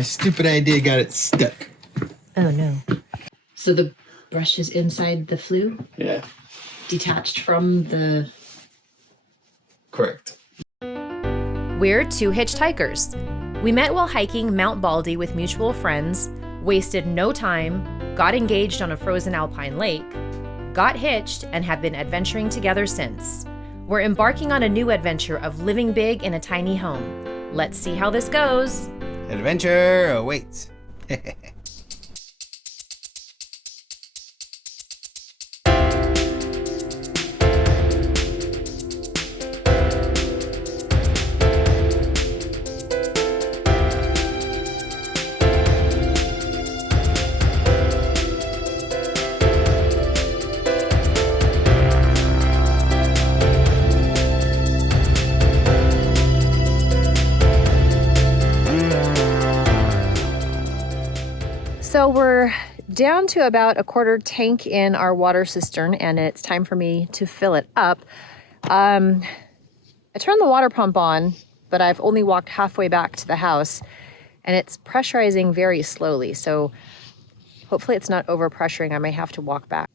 My stupid idea got it stuck. Oh no. So the brush is inside the flue? Yeah. Detached from the... Correct. We're two hitchhikers. We met while hiking Mount Baldy with mutual friends, wasted no time, got engaged on a frozen alpine lake, got hitched, and have been adventuring together since. We're embarking on a new adventure of living big in a tiny home. Let's see how this goes. Adventure awaits. So we're down to about a quarter tank in our water cistern, and it's time for me to fill it up. I turned the water pump on, but I've only walked halfway back to the house, and it's pressurizing very slowly. So hopefully it's not overpressuring. I may have to walk back.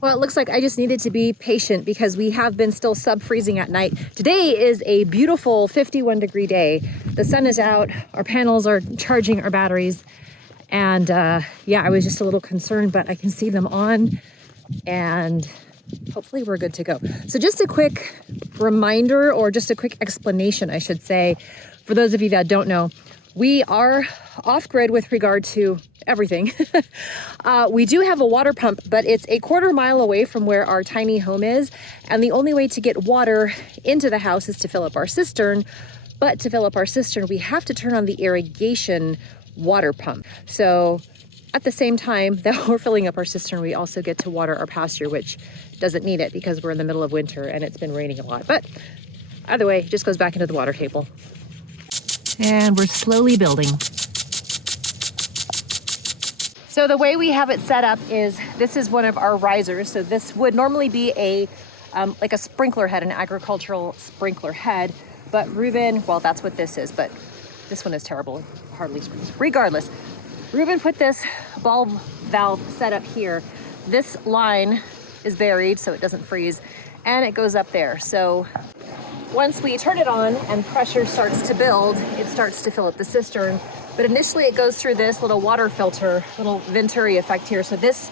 Well, it looks like I just needed to be patient because we have been still sub-freezing at night. Today is a beautiful 51-degree day. The sun is out, our panels are charging our batteries. And yeah, I was just a little concerned, but I can see them on and hopefully we're good to go. So just a quick reminder, or just a quick explanation, I should say, for those of you that don't know, we are off-grid with regard to everything. We do have a water pump, but it's a quarter mile away from where our tiny home is. And the only way to get water into the house is to fill up our cistern. But to fill up our cistern, we have to turn on the irrigation water pump. So at the same time that we're filling up our cistern, we also get to water our pasture, which doesn't need it because we're in the middle of winter and it's been raining a lot. But either way, it just goes back into the water table. And we're slowly building. So the way we have it set up is, this is one of our risers. So this would normally be a like a sprinkler head, an agricultural sprinkler head. But Ruben, well, that's what this is, but this one is terrible, hardly springs. Regardless, Ruben put this ball valve set up here. This line is buried so it doesn't freeze, and it goes up there. So once we turn it on and pressure starts to build, it starts to fill up the cistern. But initially it goes through this little water filter, little Venturi effect here. So this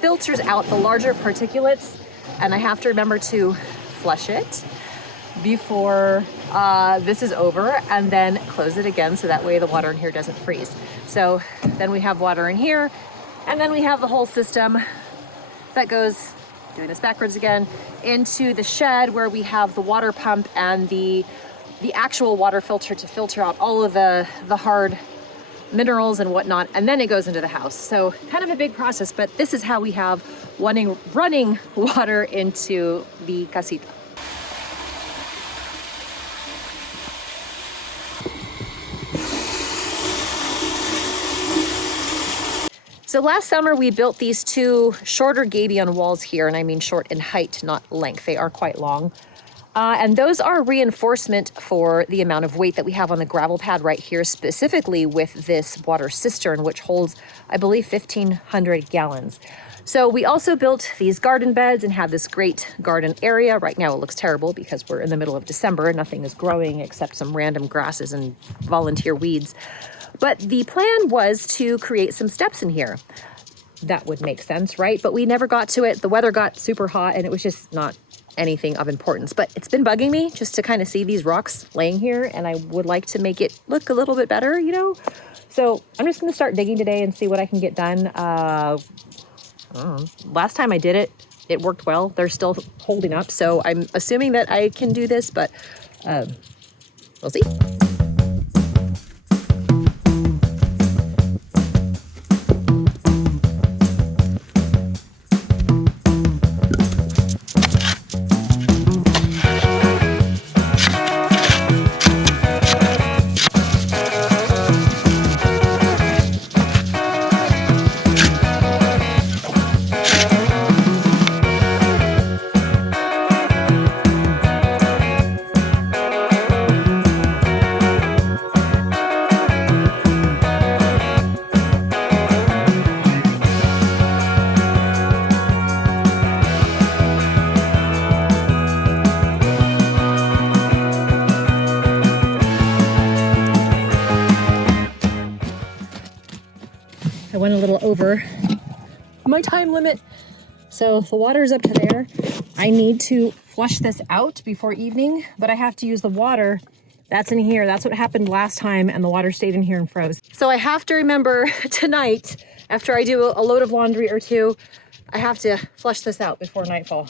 filters out the larger particulates, and I have to remember to flush it before this is over, and then close it again so that way the water in here doesn't freeze. So then we have water in here, and then we have the whole system that goes, doing this backwards again, into the shed where we have the water pump and the actual water filter to filter out all of the hard minerals and whatnot, and then it goes into the house. So kind of a big process, but this is how we have running water into the casita. So last summer we built these two shorter gabion walls here, and I mean short in height, not length. They are quite long. And those are reinforcement for the amount of weight that we have on the gravel pad right here, specifically with this water cistern, which holds, I believe, 1,500 gallons. So we also built these garden beds and have this great garden area. Right now it looks terrible because we're in the middle of December. Nothing is growing except some random grasses and volunteer weeds. But the plan was to create some steps in here. That would make sense, right? But we never got to it. The weather got super hot and it was just not anything of importance. But it's been bugging me just to kind of see these rocks laying here, and I would like to make it look a little bit better, you know? So I'm just gonna start digging today and see what I can get done. Last time I did it, it worked well. They're still holding up. So I'm assuming that I can do this, but we'll see. went a little over my time limit. So the water's up to there. I need to flush this out before evening, but I have to use the water that's in here. That's what happened last time, and the water stayed in here and froze. So I have to remember tonight, after I do a load of laundry or two, I have to flush this out before nightfall.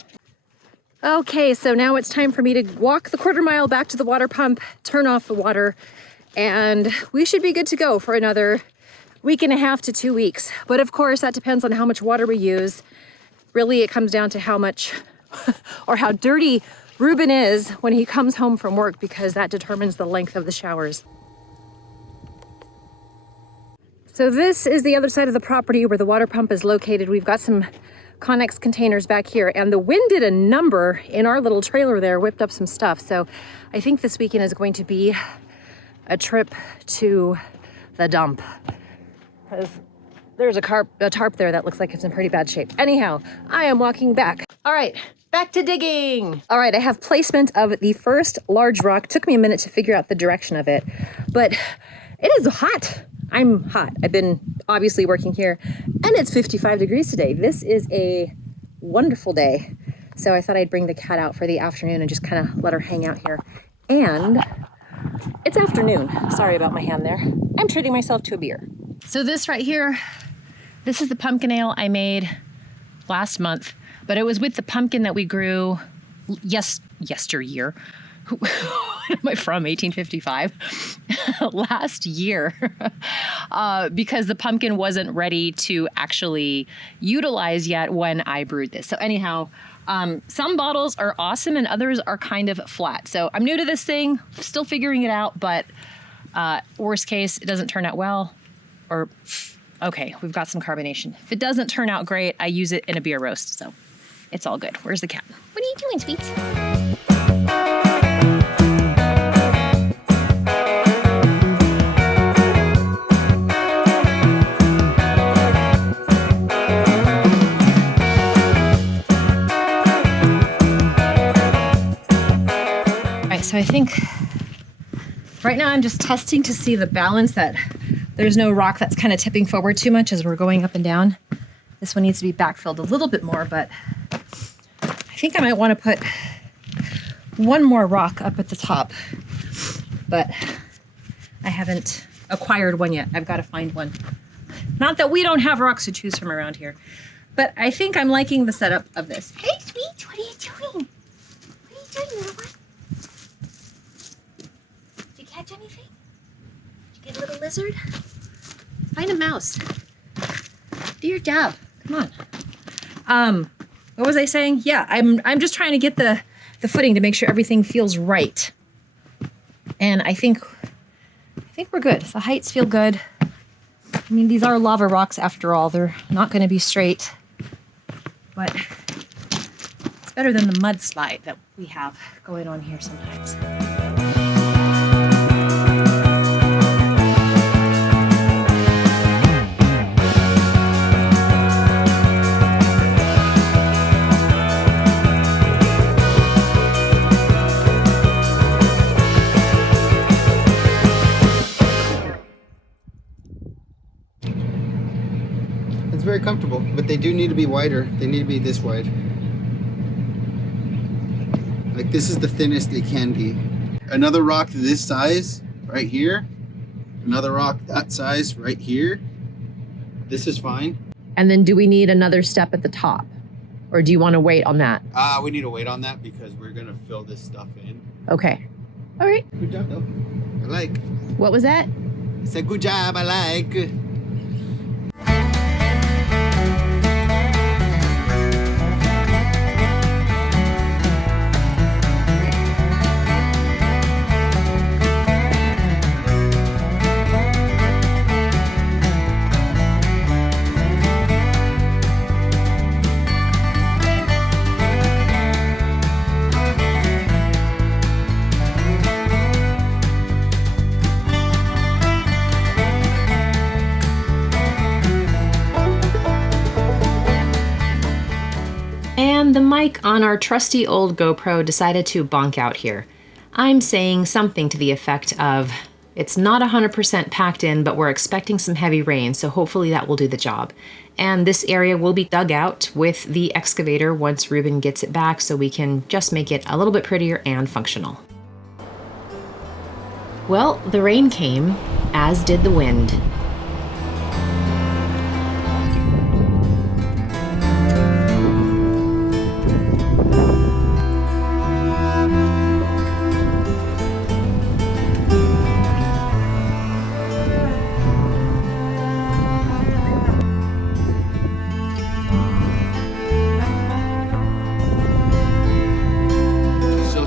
Okay, so now it's time for me to walk the 1/4 mile back to the water pump, turn off the water, and we should be good to go for another week and a half to 2 weeks. But of course, that depends on how much water we use. Really, it comes down to how much or how dirty Ruben is when he comes home from work, because that determines the length of the showers. So this is the other side of the property where the water pump is located. We've got some Connex containers back here, and the wind did a number in our little trailer there, whipped up some stuff. So I think this weekend is going to be a trip to the dump, because there's a tarp there that looks like it's in pretty bad shape. Anyhow, I am walking back. All right, back to digging. All right, I have placement of the first large rock. Took me a minute to figure out the direction of it, but it is hot. I'm hot. I've been obviously working here, and it's 55 degrees today. This is a wonderful day. So I thought I'd bring the cat out for the afternoon and just kind of let her hang out here. And it's afternoon. Sorry about my hand there. I'm treating myself to a beer. So this right here, this is the pumpkin ale I made last month, but it was with the pumpkin that we grew yesteryear. What am I from, 1855? Last year, because the pumpkin wasn't ready to actually utilize yet when I brewed this. So anyhow, some bottles are awesome and others are kind of flat. So I'm new to this thing, still figuring it out, but worst case, it doesn't turn out well, or okay, we've got some carbonation. If it doesn't turn out great, I use it in a beer roast, so it's all good. Where's the cat? What are you doing, sweets? So I think right now I'm just testing to see the balance, that there's no rock that's kind of tipping forward too much as we're going up and down. This one needs to be backfilled a little bit more, but I think I might want to put one more rock up at the top, but I haven't acquired one yet. I've got to find one. Not that we don't have rocks to choose from around here, but I think I'm liking the setup of this. Hey, sweet, what are you doing? What are you doing, little one? Catch anything? Did you get a little lizard? Find a mouse. Do your job. Come on. What was I saying? Yeah, I'm just trying to get the footing to make sure everything feels right. And I think we're good. The heights feel good. I mean, these are lava rocks after all. They're not going to be straight, but it's better than the mudslide that we have going on here sometimes. It's very comfortable, but they do need to be wider. They need to be this wide. Like, this is the thinnest they can be. Another rock this size right here. Another rock that size right here. This is fine. And then do we need another step at the top? Or do you want to wait on that? We need to wait on that because we're gonna fill this stuff in. Okay. All right. Good job though. I like. What was that? I said good job, I like. And the mic on our trusty old GoPro decided to bonk out here. I'm saying something to the effect of, It's not 100% packed in, but we're expecting some heavy rain, so hopefully that will do the job. And this area will be dug out with the excavator once Ruben gets it back, so we can just make it a little bit prettier and functional. Well, the rain came, as did the wind.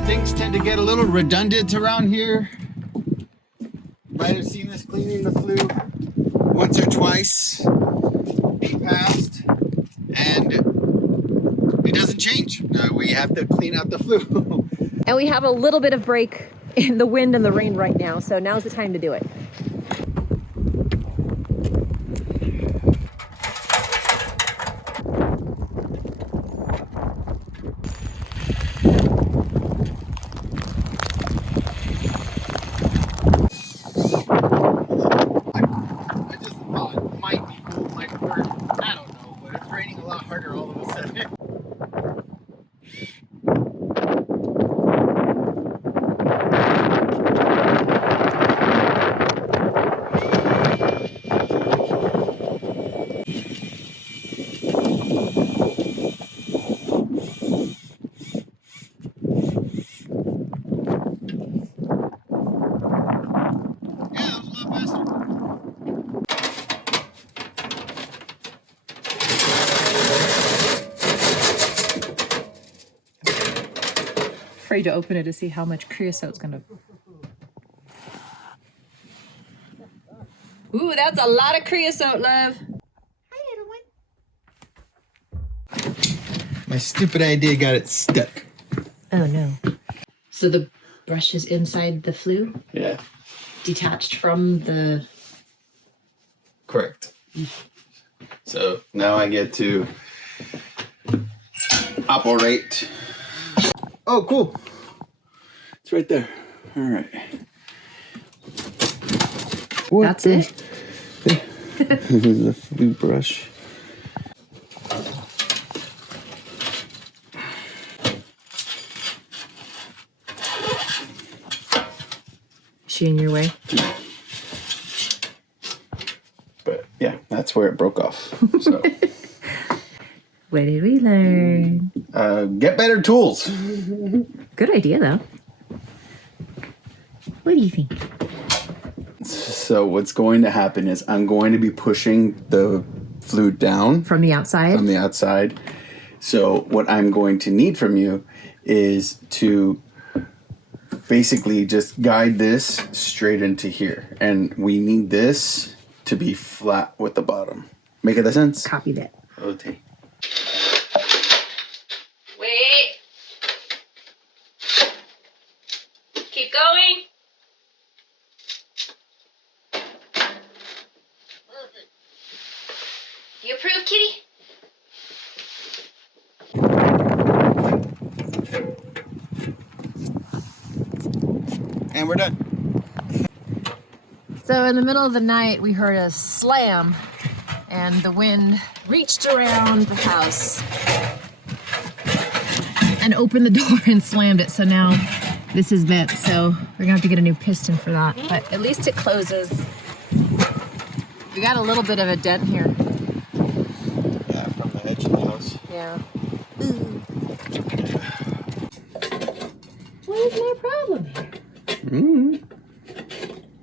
Things tend to get a little redundant around here. Might have seen this cleaning the flue once or twice in the past, and it doesn't change. We have to clean out the flue. And we have a little bit of break in the wind and the rain right now, so now's the time to do it. Afraid to open it to see how much creosote's gonna. Ooh, that's a lot of creosote, love. Hi, little one. My stupid idea got it stuck. Oh no. So the brush is inside the flue? Yeah. Detached from the... Correct. So now I get to operate. Oh, cool. It's right there. All right. That's it? This is the flue brush. Is she in your way? But yeah, that's where it broke off. So What did we learn? get better tools. Good idea, though. What do you think? So what's going to happen is I'm going to be pushing the flue down From the outside? from the outside. So what I'm going to need from you is to basically just guide this straight into here. And we need this to be flat with the bottom. Make it sense? Copy that. Okay. Wait. Keep going. You approve, kitty? And we're done. So in the middle of the night, we heard a slam, and the wind reached around the house and opened the door and slammed it. So now this is bent, so we're gonna have to get a new piston for that. But at least it closes. We got a little bit of a dent here. Yeah, from the edge of the house. Yeah. What is my problem here?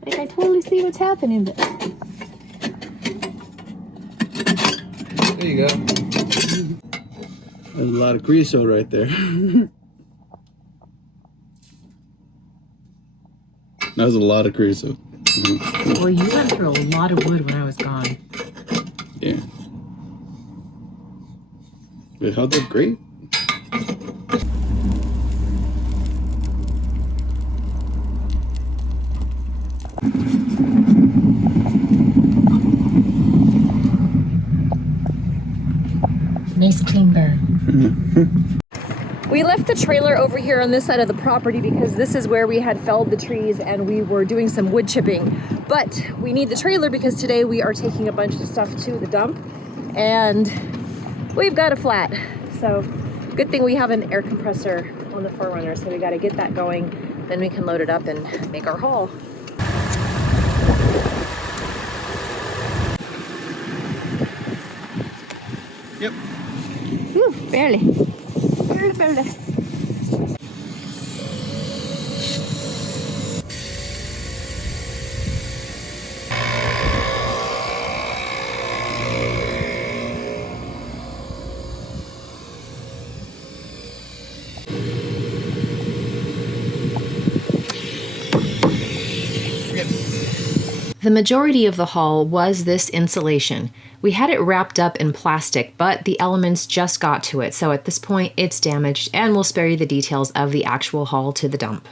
Like, I totally see what's happening, but... There you go. There's a lot of creosote right there. That was a lot of creosote. Well, you went through a lot of wood when I was gone. Yeah. It held up great. Nice clean burn. We left the trailer over here on this side of the property because this is where we had felled the trees and we were doing some wood chipping. But we need the trailer because today we are taking a bunch of stuff to the dump and we've got a flat. So good thing we have an air compressor on the 4Runner, so we got to get that going. Then we can load it up and make our haul. Yep. Whew, barely. Barely. The majority of the haul was this insulation. We had it wrapped up in plastic, but the elements just got to it, so at this point it's damaged, and we'll spare you the details of the actual haul to the dump.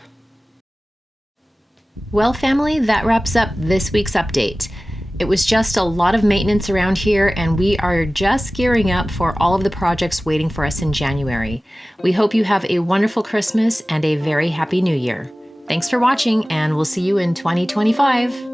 Well, family, that wraps up this week's update. It was just a lot of maintenance around here, and we are just gearing up for all of the projects waiting for us in January. We hope you have a wonderful Christmas and a very happy New Year. Thanks for watching, and we'll see you in 2025.